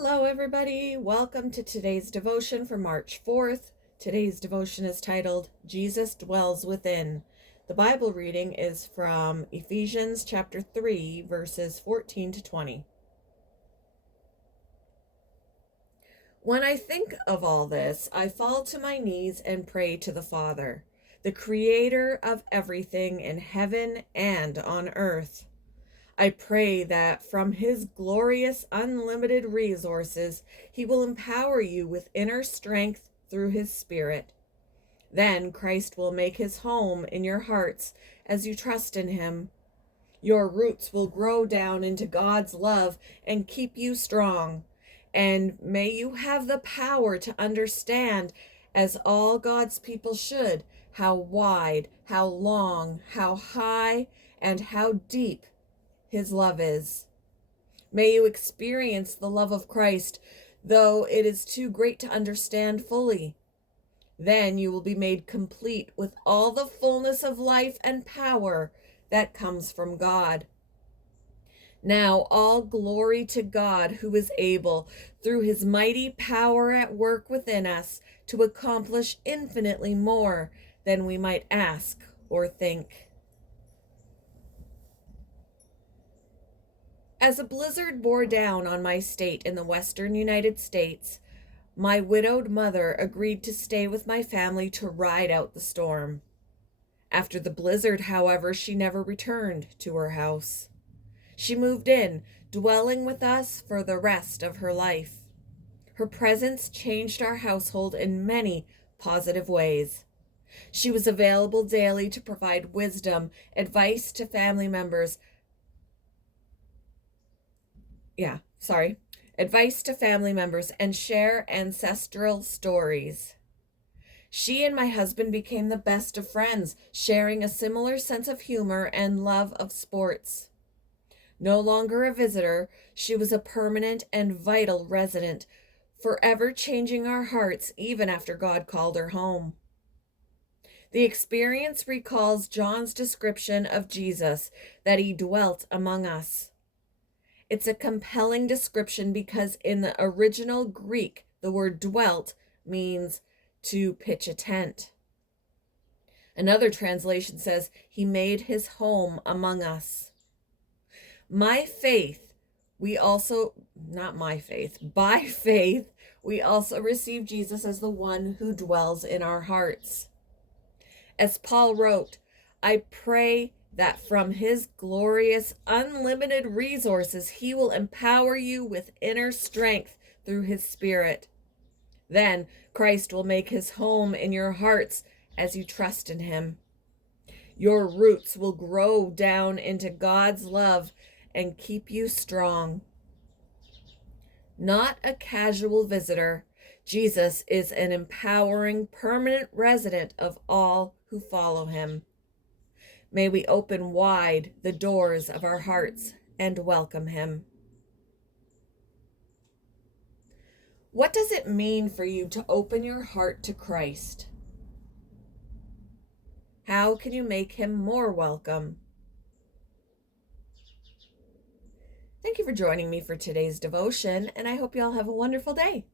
Hello, everybody. Welcome to today's devotion for March 4th. Today's devotion is titled, Jesus Dwells Within. The Bible reading is from Ephesians chapter 3, verses 14 to 20. When I think of all this, I fall to my knees and pray to the Father, the creator of everything in heaven and on earth. I pray that from his glorious, unlimited resources, he will empower you with inner strength through his Spirit. Then Christ will make his home in your hearts as you trust in him. Your roots will grow down into God's love and keep you strong. And may you have the power to understand, as all God's people should, how wide, how long, how high, and how deep his love is. May you experience the love of Christ, though it is too great to understand fully. Then you will be made complete with all the fullness of life and power that comes from God. Now all glory to God, who is able, through his mighty power at work within us, to accomplish infinitely more than we might ask or think. As a blizzard bore down on my state in the western United States, my widowed mother agreed to stay with my family to ride out the storm. After the blizzard, however, she never returned to her house. She moved in, dwelling with us for the rest of her life. Her presence changed our household in many positive ways. She was available daily to provide wisdom, advice to family members, and share ancestral stories. She and my husband became the best of friends, sharing a similar sense of humor and love of sports. No longer a visitor, she was a permanent and vital resident, forever changing our hearts even after God called her home. The experience recalls John's description of Jesus, that he dwelt among us. It's a compelling description because in the original Greek, the word dwelt means to pitch a tent. Another translation says he made his home among us. By faith, we also receive Jesus as the one who dwells in our hearts. As Paul wrote, I pray that from his glorious, unlimited resources, he will empower you with inner strength through his Spirit. Then Christ will make his home in your hearts as you trust in him. Your roots will grow down into God's love and keep you strong. Not a casual visitor, Jesus is an empowering, permanent resident of all who follow him. May we open wide the doors of our hearts and welcome him. What does it mean for you to open your heart to Christ? How can you make him more welcome? Thank you for joining me for today's devotion, and I hope you all have a wonderful day.